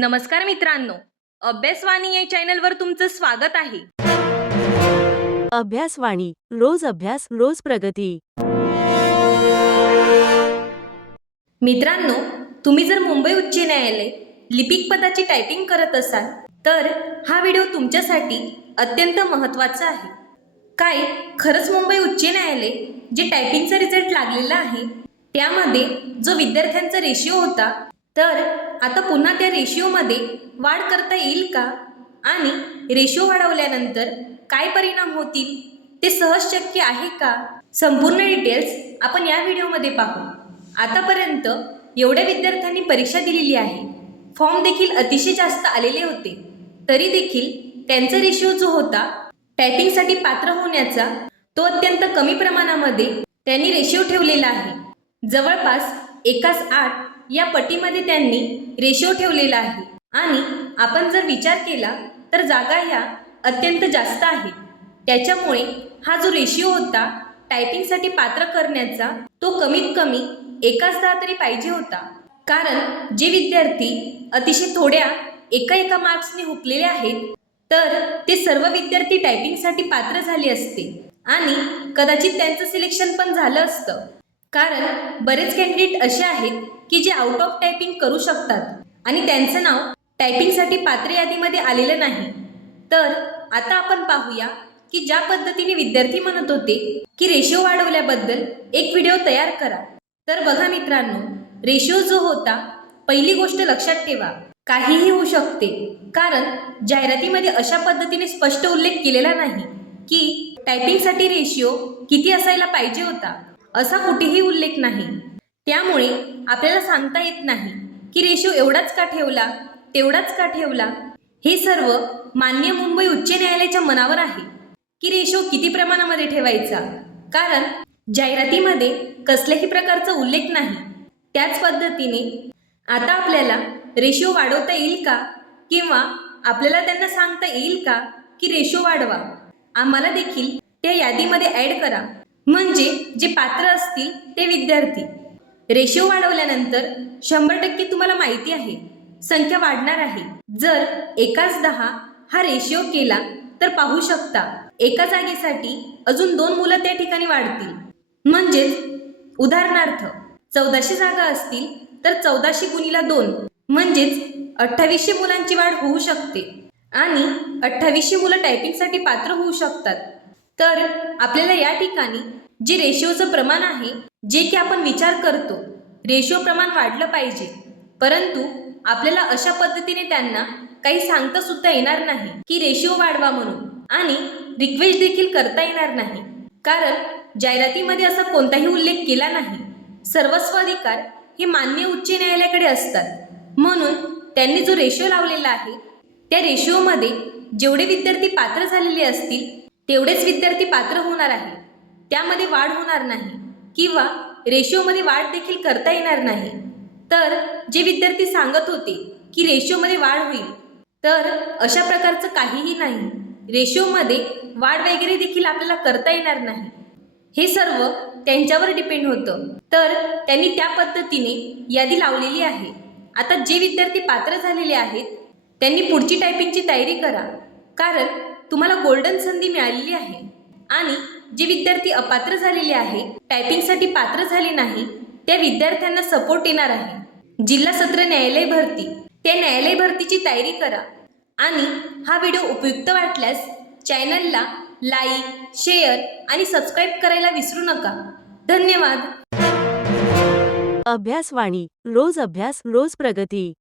नमस्कार मित्रांनो, अभ्यासवाणी या चॅनलवर तुमचं स्वागत आहे. अभ्यासवाणी, रोज अभ्यास रोज प्रगती. मित्रांनो, तुम्ही जर मुंबई उच्च न्यायालय लिपिक पदाची टायपिंग करत असाल तर हा व्हिडिओ तुमच्यासाठी अत्यंत महत्त्वाचा आहे. काय खरंच मुंबई उच्च न्यायालय जे टायपिंगचा रिझल्ट लागलेला आहे त्यामध्ये जो विद्यार्थ्यांचा रेशिओ होता तर आता पुन्हा त्या रेशिओमध्ये वाढ करता येईल का आणि रेशिओ वाढवल्यानंतर काय परिणाम होतील ते सहज शक्य आहे का? संपूर्ण डिटेल्स आपण या व्हिडिओमध्ये पाहू. आतापर्यंत एवढ्या विद्यार्थ्यांनी परीक्षा दिलेली आहे, फॉर्म देखील अतिशय जास्त आलेले होते, तरी देखील त्यांचा रेशिओ जो होता टायपिंगसाठी पात्र होण्याचा तो अत्यंत कमी प्रमाणामध्ये त्यांनी रेशिओ ठेवलेला आहे. जवळपास 1:8 या पटीमध्ये त्यांनी रेशिओ ठेवलेला आहे आणि आपण जर विचार केला तर जागा ह्या अत्यंत जास्त आहेत. त्याच्यामुळे हा जो रेशिओ होता टायपिंगसाठी पात्र करण्याचा तो कमीत कमी 1:10 तरी पाहिजे होता. कारण जे विद्यार्थी अतिशय थोड्या एका मार्क्सने हुकलेले आहेत तर ते सर्व विद्यार्थी टायपिंगसाठी पात्र झाले असते आणि कदाचित त्यांचं सिलेक्शन पण झालं असतं. कारण बरेच कॅन्डिडेट असे आहेत की जे आउट ऑफ टायपिंग करू शकतात आणि त्यांचं नाव टायपिंगसाठी पात्र यादीमध्ये आलेलं नाही. तर आता आपण पाहूया की ज्या पद्धतीने विद्यार्थी म्हणत होते की रेशिओ वाढवल्याबद्दल एक व्हिडिओ तयार करा. तर बघा मित्रांनो, रेशिओ जो होता, पहिली गोष्ट लक्षात ठेवा, काहीही होऊ शकते. कारण जाहिरातीमध्ये अशा पद्धतीने स्पष्ट उल्लेख केलेला नाही की टायपिंगसाठी रेशिओ किती असायला पाहिजे होता, असा कुठेही उल्लेख नाही. त्यामुळे आपल्याला सांगता येत नाही की रेशिओ एवढाच का ठेवला, तेवढाच का ठेवला. हे सर्व माननीय मुंबई उच्च न्यायालयाच्या मनावर आहे की रेशिओ किती प्रमाणामध्ये ठेवायचा. कारण जाहिरातीमध्ये कसल्याही प्रकारचा उल्लेख नाही. त्याच पद्धतीने आता आपल्याला रेशिओ वाढवता येईल का किंवा आपल्याला त्यांना सांगता येईल का की रेशिओ वाढवा, आम्हाला देखील त्या यादीमध्ये ॲड करा, म्हणजे जे पात्र असतील ते विद्यार्थी. रेशिओ वाढवल्यानंतर 100% तुम्हाला माहिती आहे संख्या वाढणार आहे. जर 1:10 हा रेशिओ केला तर पाहू शकता एका जागेसाठी अजून 2 मुलं त्या ठिकाणी वाढतील. म्हणजेच उदाहरणार्थ 1400 जागा असतील तर 1400 गुणिले 2 म्हणजेच 2800 मुलांची वाढ होऊ शकते आणि 2800 मुलं टायपिंगसाठी पात्र होऊ शकतात. तर आपल्याला या ठिकाणी जे रेशिओचं प्रमाण आहे, जे की आपण विचार करतो रेशिओ प्रमाण वाढलं पाहिजे, परंतु आपल्याला अशा पद्धतीने त्यांना काही सांगता सुद्धा येणार नाही की रेशिओ वाढवा म्हणून, आणि रिक्वेस्ट देखील करता येणार नाही. कारण जाहिरातीमध्ये असा कोणताही उल्लेख केला नाही. सर्वस्व अधिकार हे माननीय उच्च न्यायालयाकडे असतात. म्हणून त्यांनी जो रेशिओ लावलेला आहे त्या रेशिओमध्ये जेवढे विद्यार्थी पात्र झालेले असतील तेवढेच विद्यार्थी पात्र होणार आहे. त्यामध्ये वाढ होणार नाही किंवा रेशिओमध्ये वाढ देखील करता येणार नाही. तर जे विद्यार्थी सांगत होते की रेशिओमध्ये वाढ होईल, तर अशा प्रकारचं काहीही नाही. रेशिओमध्ये वाढ वगैरे देखील आपल्याला करता येणार नाही. हे सर्व त्यांच्यावर डिपेंड होतं. तर त्यांनी त्या पद्धतीने यादी लावलेली आहे. आता जे विद्यार्थी पात्र झालेले आहेत त्यांनी पुढची टायपिंगची तयारी करा, कारण तुम्हाला गोल्डन संधी मिळालेली आहे. आणि जे विद्यार्थी अपात्र झालेले आहे, टायपिंगसाठी पात्र झाले नाही, त्या विद्यार्थ्यांना सपोर्ट येणार आहे. जिल्हा सत्र न्यायालय भरती, त्या न्यायालय भरतीची तयारी करा. आणि हा व्हिडिओ उपयुक्त वाटल्यास चॅनलला लाईक, शेअर आणि सबस्क्राईब करायला विसरू नका. धन्यवाद. अभ्यासवाणी, रोज अभ्यास रोज प्रगती.